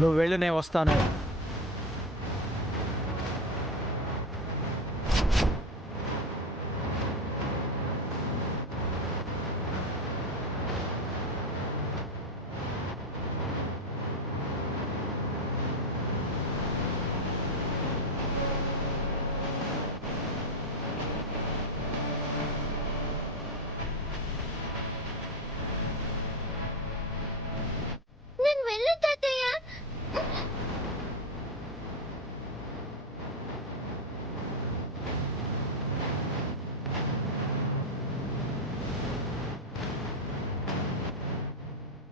నువ్వు వెళ్ళు, నేను వస్తాను. నేను వెళ్ళు తాతయ్య.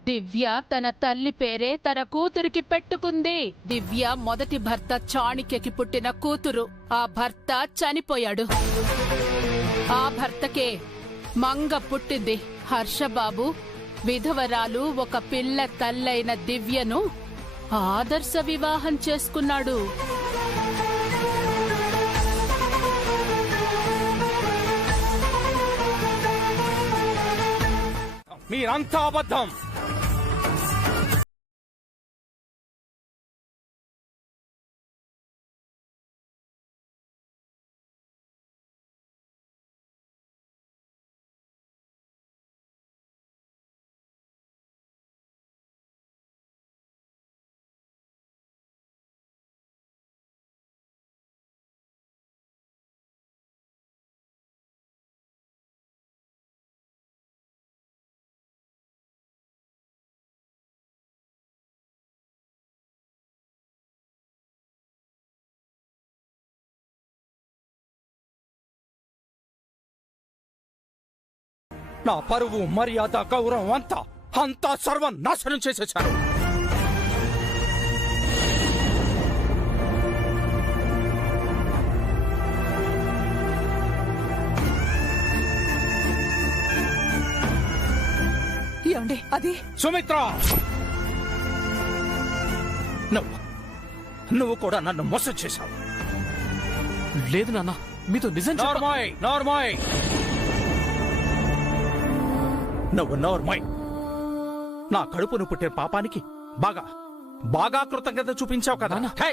దివ్య తన తల్లి పేరే తన కూతురికి పెట్టుకుంది. దివ్య మొదటి భర్త చాణిక్యకి పుట్టిన కూతురు. ఆ భర్త చనిపోయాడు. ఆ భర్తకే మంగ పుట్టింది. హర్షబాబు విధవరాలు ఒక పిల్ల తల్లైన దివ్యను ఆదర్శ వివాహం చేసుకున్నాడు. మీరంతా అబద్ధం. నా పరువు, మర్యాద, గౌరవం అంతా సర్వనాశనం చేసేశారు. ఏమండి అది? సుమిత్ర, నువ్వు కూడా నన్ను మోసం చేశావు. లేదు నాన్న, మీతో నిజం నార్మాయ్ నువ్వు నోర్మై. నా కడుపును పుట్టిన పాపానికి బాగా కృతజ్ఞత చూపించావు కదా. హే!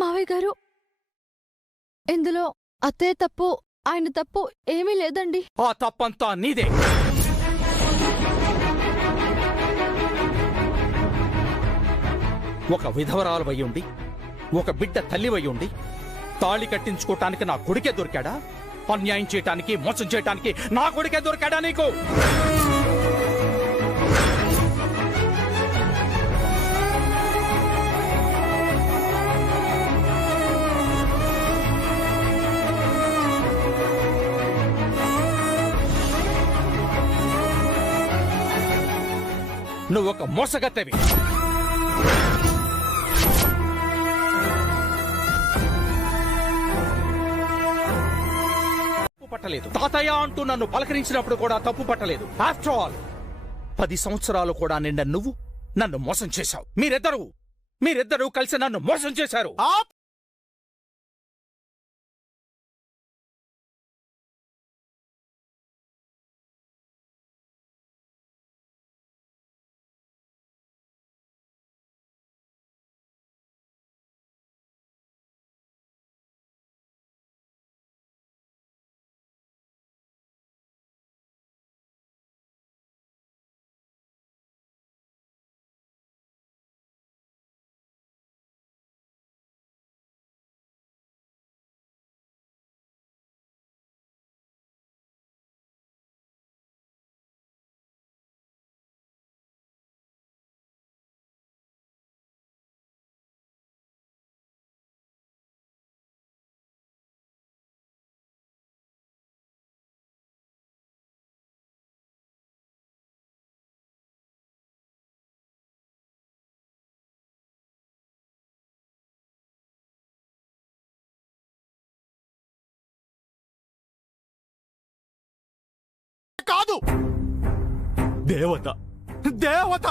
మావయ్య గారు, ఇందులో అత్తయ్య తప్పు, ఆయన తప్పు ఏమీ లేదండి. ఆ తప్పంతా నీదే. ఒక విధవరాలు అయ్యుండి, ఒక బిడ్డ తల్లివయ్యుండి, తాళి కట్టించుకోవటానికి నా కొడుకే దొరికాడా? అన్యాయం చేయటానికి, మోసం చేయటానికి నా కొడుకే దొరికాడా నీకు? నువ్వొక మోసగత్తెవి. తప్పు పట్టలేదు. తాతయ్య అంటూ నన్ను పలకరించినప్పుడు కూడా తప్పు పట్టలేదు. ఆఫ్టర్ ఆల్ 10 సంవత్సరాలు కూడా నిండా నువ్వు నన్ను మోసం చేశావు. మీరిద్దరూ కలిసి నన్ను మోసం చేశారు. కాదు, దేవత. దేవత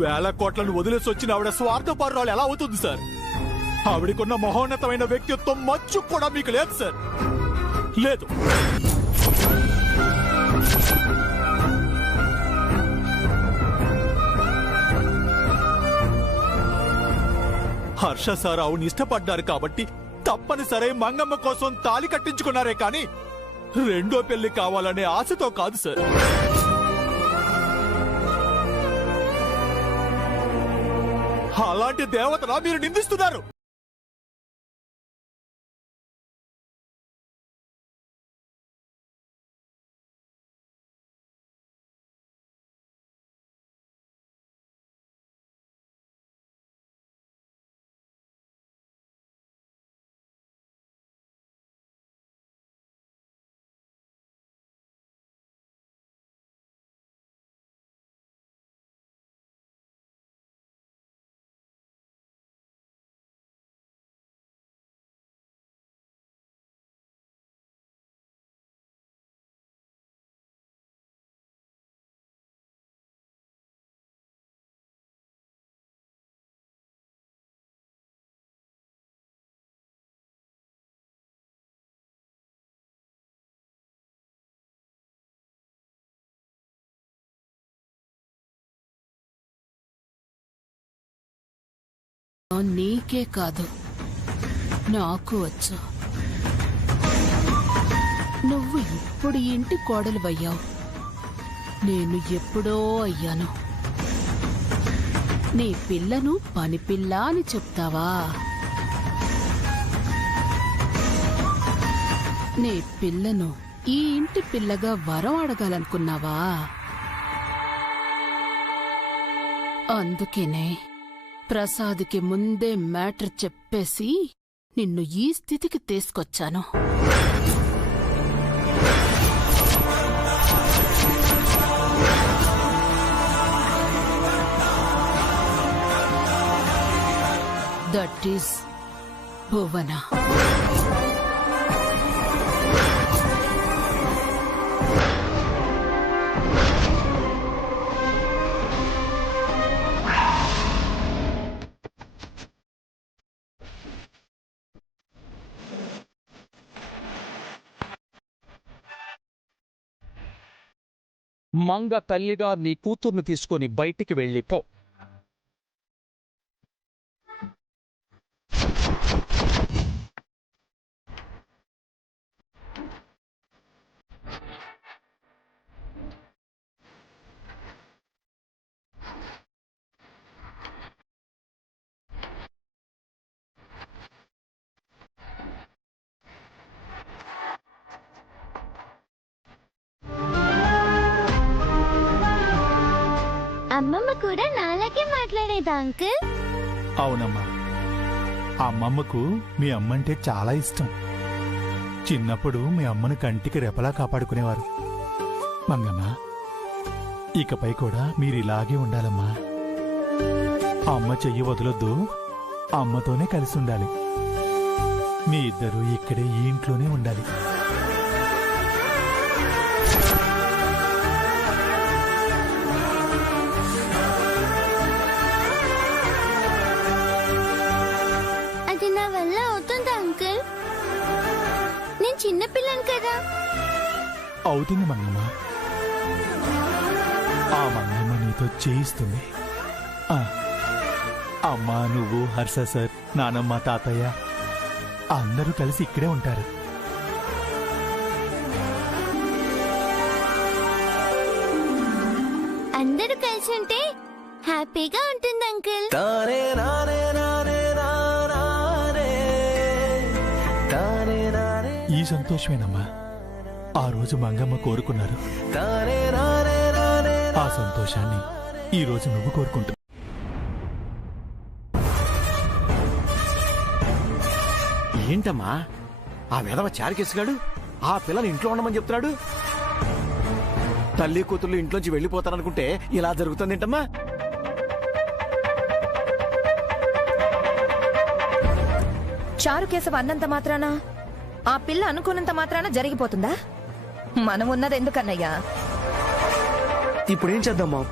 వేల కోట్లను వదిలేసి వచ్చిన ఆవిడ స్వార్థపరురాలు ఎలా అవుతుంది సార్? ఆవిడకున్న మహోన్నతమైన వ్యక్తిత్వం మచ్చు కూడా మీకు లేదు సార్, లేదు. హర్ష సార్ ఆవిడని ఇష్టపడ్డారు కాబట్టి తప్పనిసరి మంగమ్మ కోసం తాళి కట్టించుకున్నారే కానీ రెండో పెళ్లి కావాలనే ఆశతో కాదు సార్. అలాంటి దేవతలా మీరు నిందిస్తున్నారు? నీకే కాదు, నాకు వచ్చు. నువ్వు ఇప్పుడు ఇంటి కోడలు అయ్యావు, నేను ఎప్పుడో అయ్యాను. నీ పిల్లను పని పిల్ల అని చెప్తావా? నీ పిల్లను ఈ ఇంటి పిల్లగా వరం అడగాలనుకున్నావా? అందుకేనే ప్రసాద్కి ముందే మ్యాటర్ చెప్పేసి నిన్ను ఈ స్థితికి తీసుకొచ్చాను. దట్ ఈస్ భువన. మంగ తల్లిగా నీ కూతుర్ని తీసుకొని బయటికి వెళ్ళిపో. అమ్మమ్మ కూడా నాలాగే మాట్లాడేదా అంకుల్? అవునమ్మా, అమ్మమ్మకు మీ అమ్మంటే చాలా ఇష్టం. చిన్నప్పుడు మీ అమ్మను కంటికి రెపలా కాపాడుకునేవారు. మంగమ్మ, ఇకపై కూడా మీరిలాగే ఉండాలమ్మా. అమ్మ చెయ్యి వదలొద్దు, అమ్మతోనే కలిసి ఉండాలి. మీ ఇద్దరూ ఇక్కడే ఈ ఇంట్లోనే ఉండాలి. చిన్నపిల్లని కదా. అవుతుంది మంగమ్మ, ఆ మంగమ్మ నీతో చేయిస్తుంది. అమ్మా, నువ్వు, హర్ష సార్, నానమ్మ, తాతయ్య అందరూ కలిసి ఇక్కడే ఉంటారు. అందరూ కలిసి ఉంటే హ్యాపీగా ఉంటుంది అంకుల్. ఈ సంతోషమేనమ్మా ఆ రోజు మంగమ్మ కోరుకున్నారు. ఆ సంతోషాన్ని ఈ రోజు నువ్వు కోరుకుంటున్నావు. ఏంటమ్మా ఆ వెధవ చారికేసుగాడు ఆ పిల్లని ఇంట్లో ఉండమని చెప్తున్నాడు? తల్లి కూతుర్లు ఇంట్లోంచి వెళ్ళిపోతారనుకుంటే ఇలా జరుగుతుందేంటమ్మా? చారుకేశవ అన్నంత మాత్రాన ఆ పిల్ల అనుకున్నంత మాత్రాన జరిగిపోతుందా? మనం ఉన్నది ఎందుకన్నయ్యా? ఇప్పుడు ఏం చేద్దాం మామ్?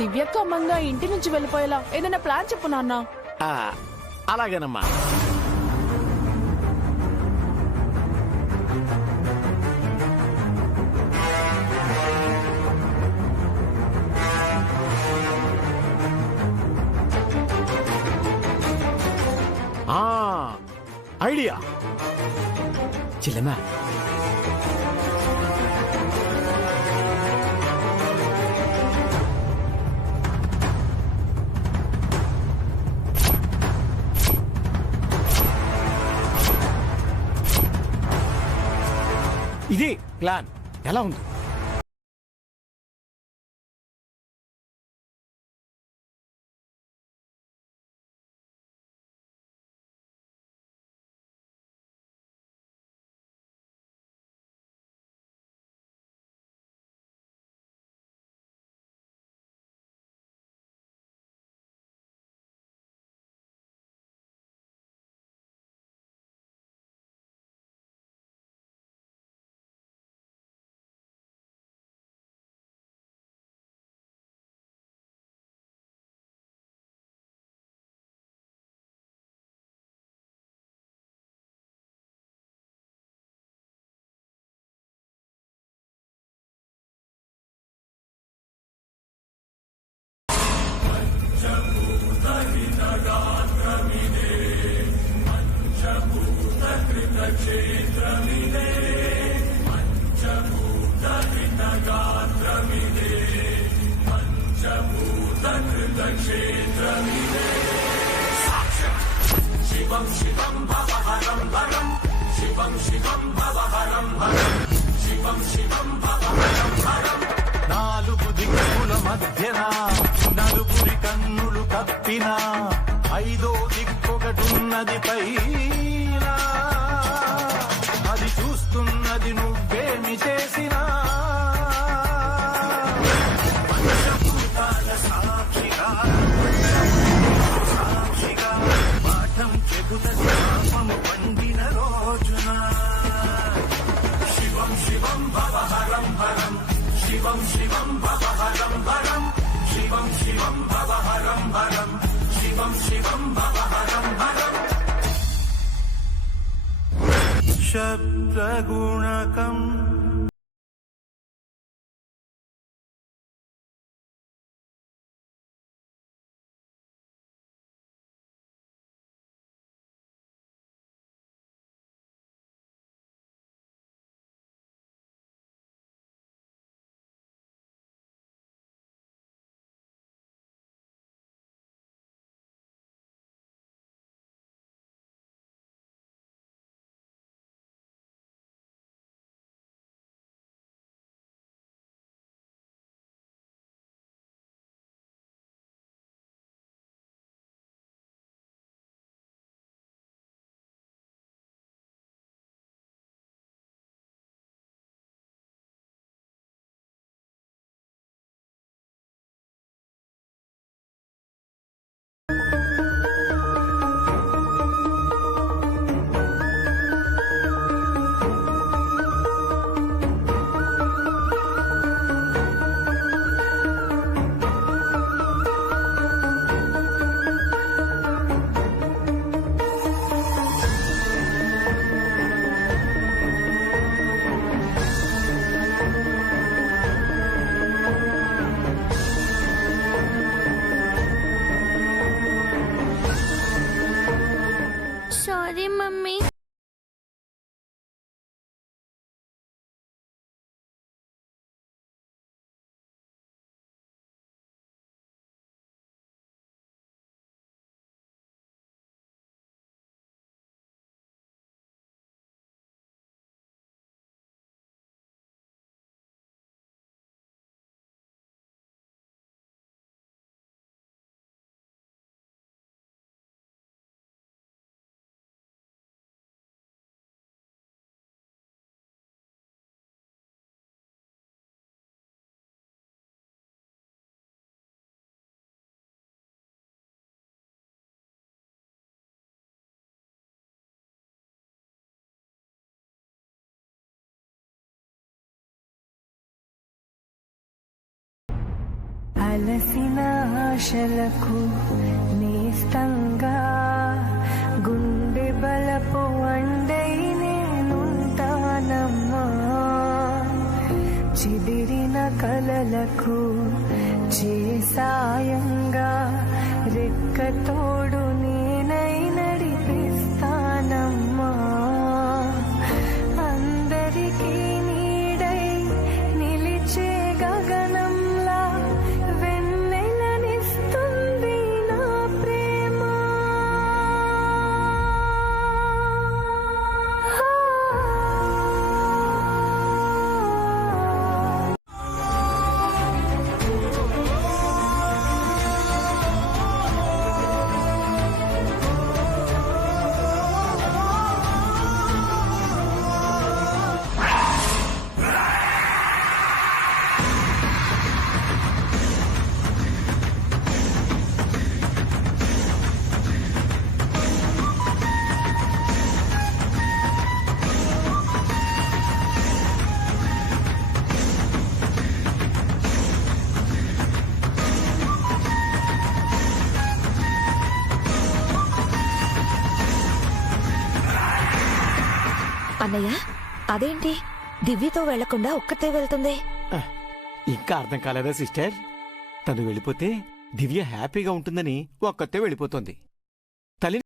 దివ్యక్క అమ్మంగా ఇంటి నుంచి వెళ్ళిపోయేలా ఏదైనా ప్లాన్ చెప్పు నాన్న. అలాగేనమ్మా. ఐడియా చెల్లెమ్మా. ఇది ప్లాన్ ఎలా ఉంది? నాలుగు దిక్కుల మధ్యన నలుగురి కన్నులు కప్పిన ఐదో దిక్కొకటున్నది పైన, అది చూస్తున్నది నువ్వేమి చేసినా. పంచభూతాల సాక్షిగా సాక్షిగా పాఠం చెబుత శాపము పండిన రోజున శివం శివం భవహరం హరం, శివం శివం భవహరం హరం, శివం శివం భవహరం హరం, శివం శివం భవహరం హరం. శబ్దగుణకం అలసిన ఆశలకు నేస్తంగా గుండె బలపు అండై నేనుంటానమ్మా చిదిరిన కలలకు చేసాయంగా రెక్కతోడు నేనై నడిపిస్తానమ్మా అందరికీ నీడై నిలిచే గగనంలా వెన్నెలనిస్తుంది నా ప్రేమ అన్నయ్య అదేంటి దివ్యతో వెళ్లకుండా ఒక్కతే వెళ్తుంది? ఇంకా అర్థం కాలేదా సిస్టర్? తను వెళ్ళిపోతే దివ్య హ్యాపీగా ఉంటుందని ఒక్కతే వెళ్ళిపోతుంది. తల్లి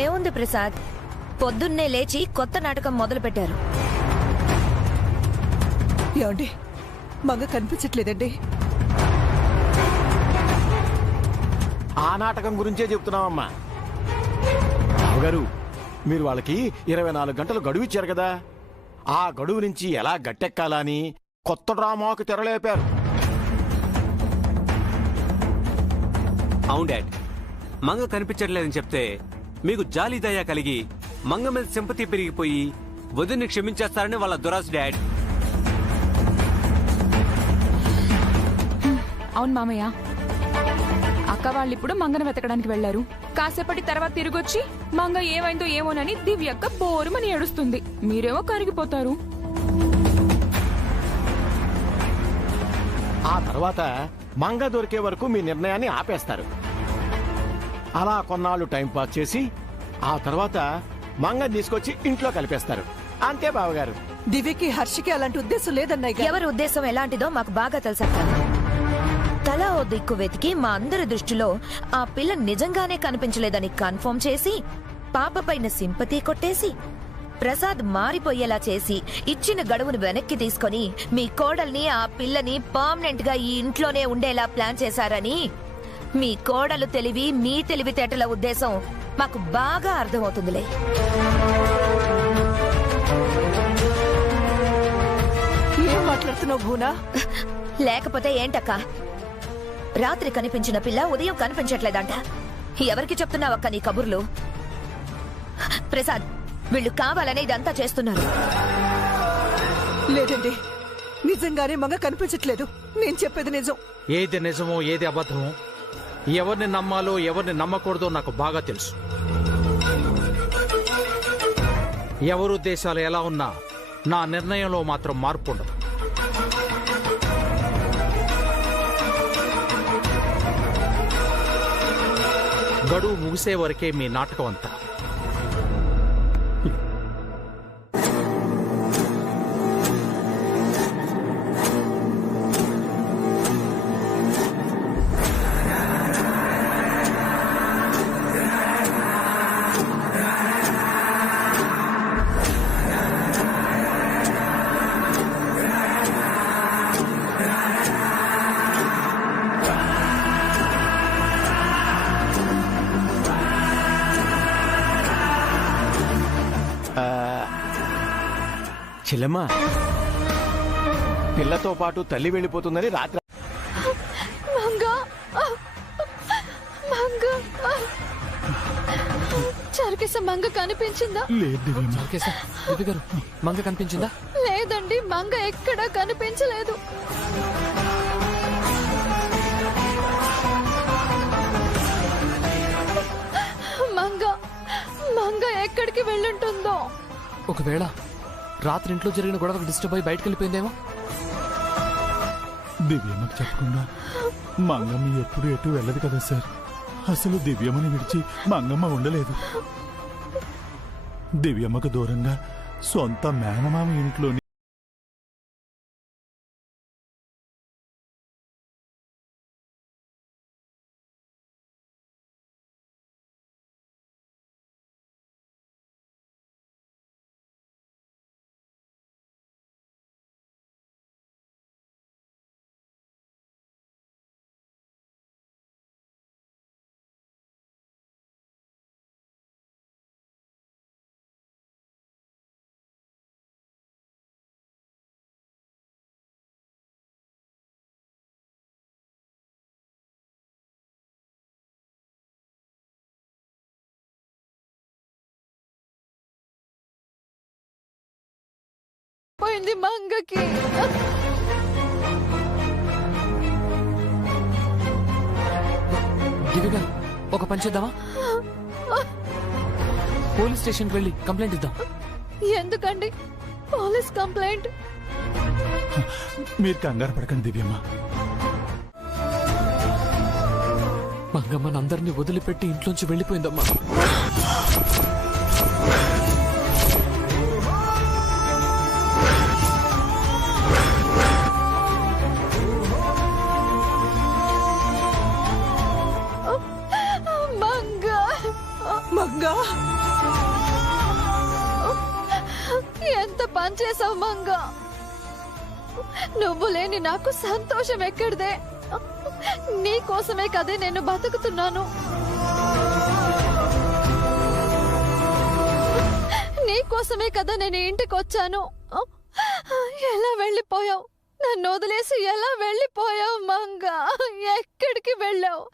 ఏముంది ప్రసాద్, పొద్దున్నే లేచి కొత్త నాటకం మొదలు పెట్టారు. ఏమండి మంగ కనిపించట్లేదండి. ఆ నాటకం గురించే చెప్తున్నామమ్మా. బావగారు, మీరు వాళ్ళకి 24 గంటలు గడువు ఇచ్చారు కదా, ఆ గడువు నుంచి ఎలా గట్టెక్కాలా అని కొత్త డ్రామాకు తెరలేపారు. అవును డాడ్, మంగ కనిపించట్లేదని చెప్తే మీకు జాలి దయ కలిగి మంగ మీద సింపతి పెరిగిపోయి వదిన్ని క్షమించేస్తారని వాళ్ళ దురాశ డాడ్. అవును మామయ్య, అక్క వాళ్ళిప్పుడు మంగను వెతకడానికి వెళ్లారు. కాసేపటి తర్వాత తిరిగొచ్చి మంగ ఏమైందో ఏమోనని దివ్యక్క బోరుమని ఏడుస్తుంది. మీరేమో కరిగిపోతారు. ఆ తర్వాత మంగ దొరికే వరకు మీ నిర్ణయాన్ని ఆపేస్తారు. అలా కొన్నాళ్ళు టైం పాస్ చేసి ఆ తర్వాత మంగని తీసుకొచ్చి ఇంట్లో కలిపేస్తారు. అంతే బావగారు. దివ్యకి హర్షికి అలాంటి ఉద్దేశం లేదన్నయ్య. ఎవరి ఉద్దేశం ఎలాంటిదో మాకు బాగా తెలుసక్క. తలా ఓ దిక్కు వెతికి మా అందరి దృష్టిలో ఆ పిల్ల నిజంగానే కనిపించలేదని కన్ఫర్మ్ చేసి పాప పైన సింపతి కొట్టేసి ప్రసాద్ మారిపోయేలా చేసి ఇచ్చిన గడువును వెనక్కి తీసుకొని మీ కోడల్ని ఆ పిల్లని పర్మనెంట్ గా ఈ ఇంట్లోనే ఉండేలా ప్లాన్ చేశారని మీ కోడలు తెలివి, మీ తెలివితేటల ఉద్దేశం మాకు బాగా అర్థమవుతుందిలే. ఏం మాట్లాడుతున్నావు భూనా? లేకపోతే ఏంటక్క, రాత్రి కనిపించిన పిల్ల ఉదయం కనిపించట్లేదంట. ఎవరికి చెప్తున్నావక్క నీ కబుర్లు? ప్రసాద్, వీళ్ళు కావాలనే ఇదంతా చేస్తున్నారు. లేదండి, నిజంగానే మంగ కనిపించట్లేదు. నేను చెప్పేది నిజం. ఏది నిజమో ఏది అబద్ధమో, ఎవరిని నమ్మాలో ఎవరిని నమ్మకూడదో నాకు బాగా తెలుసు. ఎవరు ఉద్దేశాలు ఎలా ఉన్నా నా నిర్ణయంలో మాత్రం మార్పు ఉండదు. గడువు ముగిసే వరకే మీ నాటకం అంతా. చెల్లెమ్మా, పిల్లతో పాటు తల్లి వెళ్ళిపోతుందని రాత్రి మంగ మంగ చరకేశ మంగ కనిపించిందా? మంగ కనిపించిందా? లేదండి, మంగ ఎక్కడా కనిపించలేదు. మంగ మంగ ఎక్కడికి వెళ్ళుంటుందో? ఒకవేళ రాత్రి ఇంట్లో జరిగిన గొడవకు డిస్టర్బ్ అయి బయటకు వెళ్ళిపోయిందేమో. దివ్యమ్మకి చెప్పకుండా మంగమ్మ ఎప్పుడు ఎటు వెళ్ళదు కదా సార్. అసలు దివ్యమ్మని విడిచి మంగమ్మ ఉండలేదు. దివ్యమ్మకు దూరంగా సొంత మేనమామ ఇంట్లోని పోయింది మంగకి. దివ్యగా ఒక పని చేద్దామా? పోలీస్ స్టేషన్కి వెళ్ళి కంప్లైంట్ ఇద్దాం. ఎందుకండి పోలీస్ కంప్లైంట్? మీరు కంగారు పడకండి దివ్యమ్మ. మంగమ్మని అందరినీ వదిలిపెట్టి ఇంట్లోంచి వెళ్ళిపోయిందమ్మా. మంగా, ఎంత పని చేసావు మంగ. నువ్వు లేని నాకు సంతోషం ఎక్కడిదే. నీ కోసమే కదే నేను బతుకుతున్నాను. నీ కోసమే కదా నేను ఇంటికి వచ్చాను. ఎలా వెళ్ళిపోయావు? నన్ను వదిలేసి ఎలా వెళ్ళిపోయావు మంగ? ఎక్కడికి వెళ్ళావు?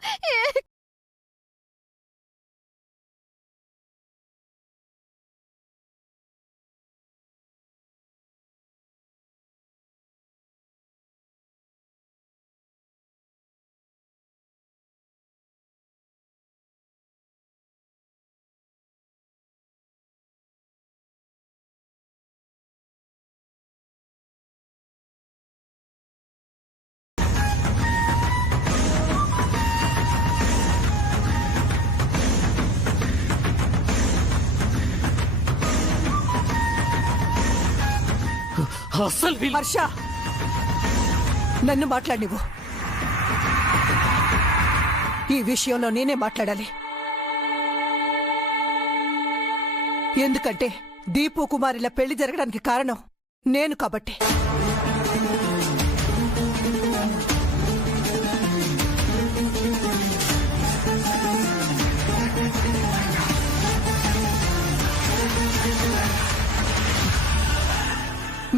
హర్ష, నన్ను మాట్లాడినివ్వు. ఈ విషయంలో నేనే మాట్లాడాలి. ఎందుకంటే దీపు కుమారిల పెళ్లి జరగడానికి కారణం నేను కాబట్టి.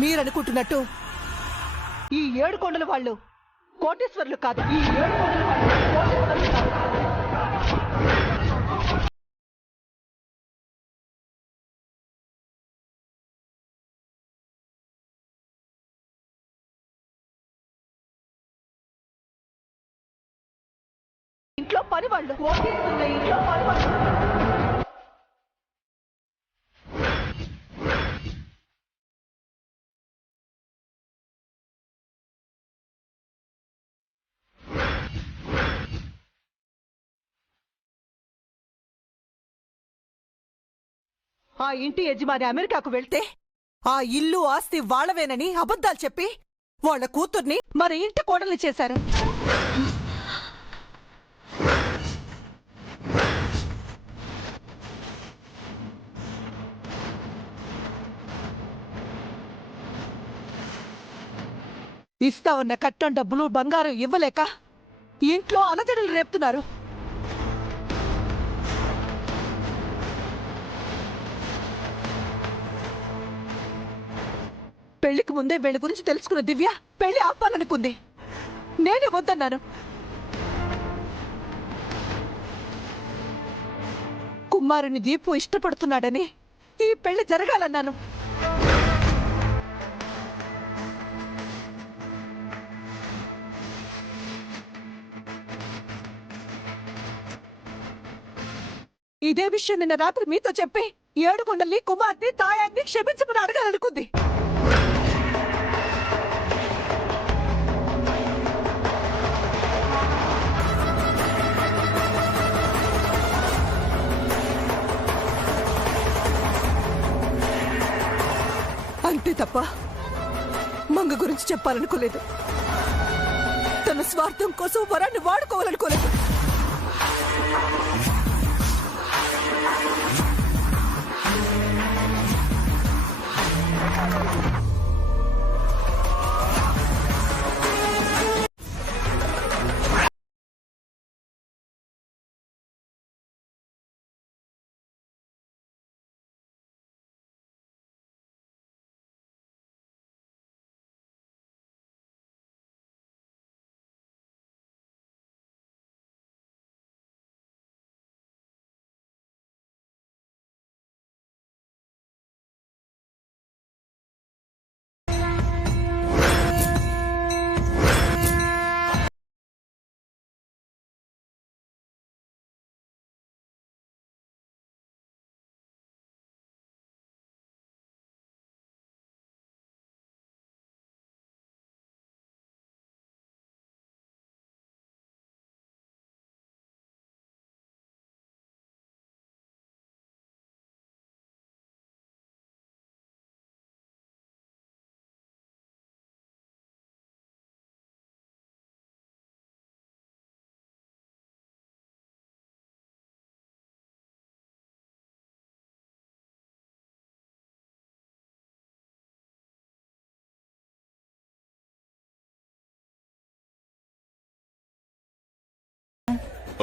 మీరనుకుంటున్నట్టు ఈ 7 కొండల వాళ్ళు కోటేశ్వర్లు కాదు. ఈ 7 కొండల వాళ్ళు కోటేశ్వర్లు కాదు. ఇంట్లో పని వాళ్ళు. ఇంట్లో పని వాళ్ళు. ఆ ఇంటి యజమాని అమెరికాకు వెళ్తే ఆ ఇల్లు ఆస్తి వాళ్లవేనని అబద్ధాలు చెప్పి వాళ్ళ కూతుర్ని మరి ఇంటి కోడల్ని చేశారు. ఇస్తా ఉన్న కట్టం డబ్బులు బంగారం ఇవ్వలేక ఇంట్లో అలజడులు రేపుతున్నారు. పెళ్లికి ముందే వీళ్ళ గురించి తెలుసుకున్న దివ్య పెళ్లి ఆపాలనుకుంది. నేనే వద్దన్నాను. కుమారుని దీపు ఇష్టపడుతున్నాడని ఈ పెళ్లి జరగాలన్నాను. ఇదే విషయం నిన్న రాత్రి మీతో చెప్పి ఏడుకొండల్ని కుమార్తె తాయాన్ని క్షమించమని అడగాలనుకుంది. అంతే తప్ప మంగ గురించి చెప్పాలనుకోలేదు. తన స్వార్థం కోసం వరాన్ని వాడుకోవాలనుకోలేదు.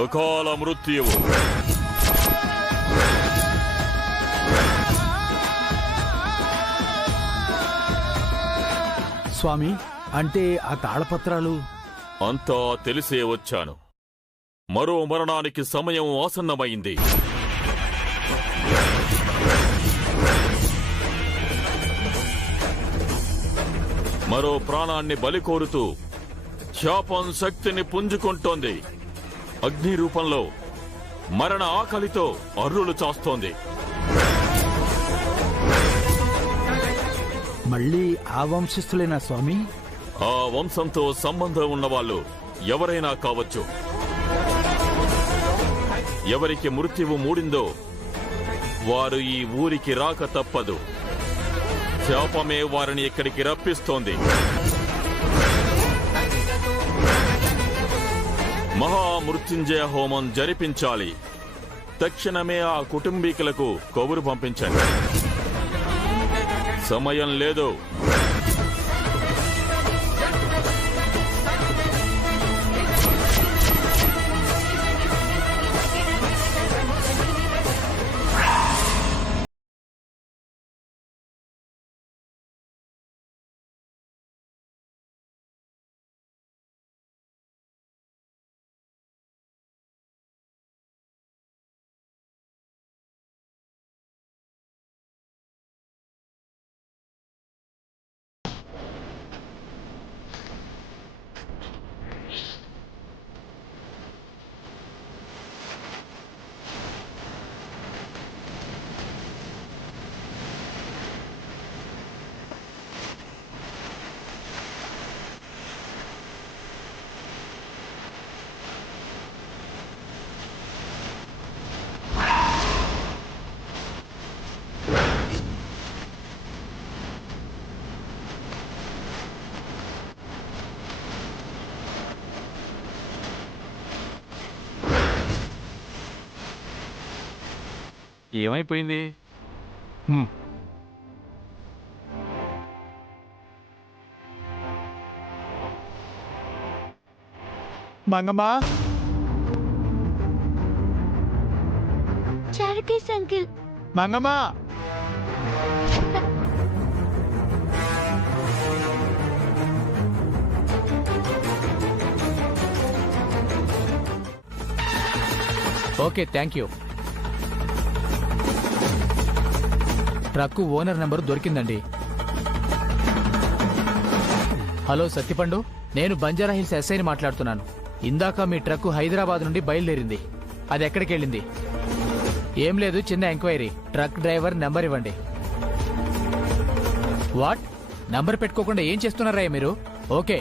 అకాల మృత్యువు. స్వామి, అంటే ఆ తాళపత్రాలు? అంతా తెలిసే వచ్చాను. మరో మరణానికి సమయం ఆసన్నమైంది. మరో ప్రాణాన్ని బలి కోరుతూ శాపం శక్తిని పుంజుకుంటోంది. అగ్ని రూపంలో మరణ ఆకలితో అర్రులు చాస్తోంది. మళ్ళీ ఆ వంశస్థులేనా స్వామి? ఆ వంశంతో సంబంధం ఉన్నవాళ్ళు ఎవరైనా కావచ్చు. ఎవరికి మృత్యువు మూడిందో వారు ఈ ఊరికి రాక తప్పదు. శాపమే వారిని ఇక్కడికి రప్పిస్తోంది. మహామృత్యుంజయ హోమం జరిపించాలి. తక్షణమే ఆ కుటుంబీకులకు కబురు పంపించండి. సమయం లేదు. ఏమైపోయింది? Mangamma, charities uncle. Mangamma, okay thank you. Truck owner number దొరికిందండి. హలో సత్యపండు, నేను బంజారా హిల్స్ ఎస్ఐని మాట్లాడుతున్నాను. ఇందాక మీ ట్రక్కు హైదరాబాద్ నుండి బయలుదేరింది. అది ఎక్కడికి వెళ్ళింది? ఏం లేదు, చిన్న ఎంక్వైరీ. ట్రక్ డ్రైవర్ నెంబర్ ఇవ్వండి. వాట్? నంబర్ పెట్టుకోకుండా ఏం చేస్తున్నారా మీరు? ఓకే,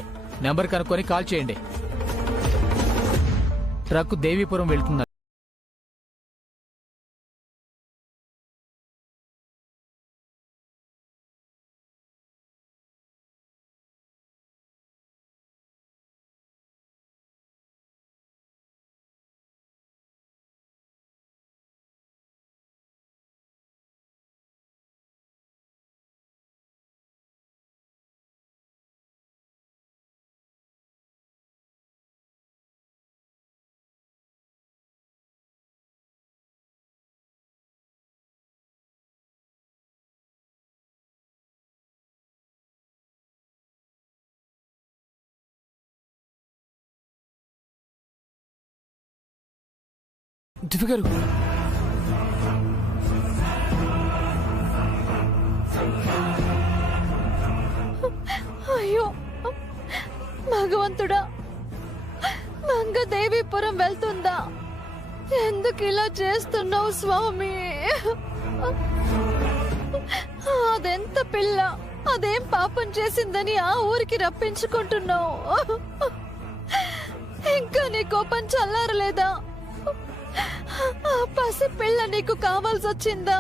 నంబర్ కనుక్కొని కాల్ చేయండి. ట్రక్ దేవీపురం వెళ్తుంది. దివ్య గారు, అయ్యో భగవంతుడా, మంగ దేవీపురం వెళ్తుందా? ఎందుకు ఇలా చేస్తున్నావు స్వామి? అదెంత పిల్ల, అదేం పాపం చేసిందని ఆ ఊరికి రప్పించుకుంటున్నావు? ఇంకా నీ కోపం చల్లారలేదా? ఆ పసి పిల్ల నీకు కావాల్సి వచ్చిందా?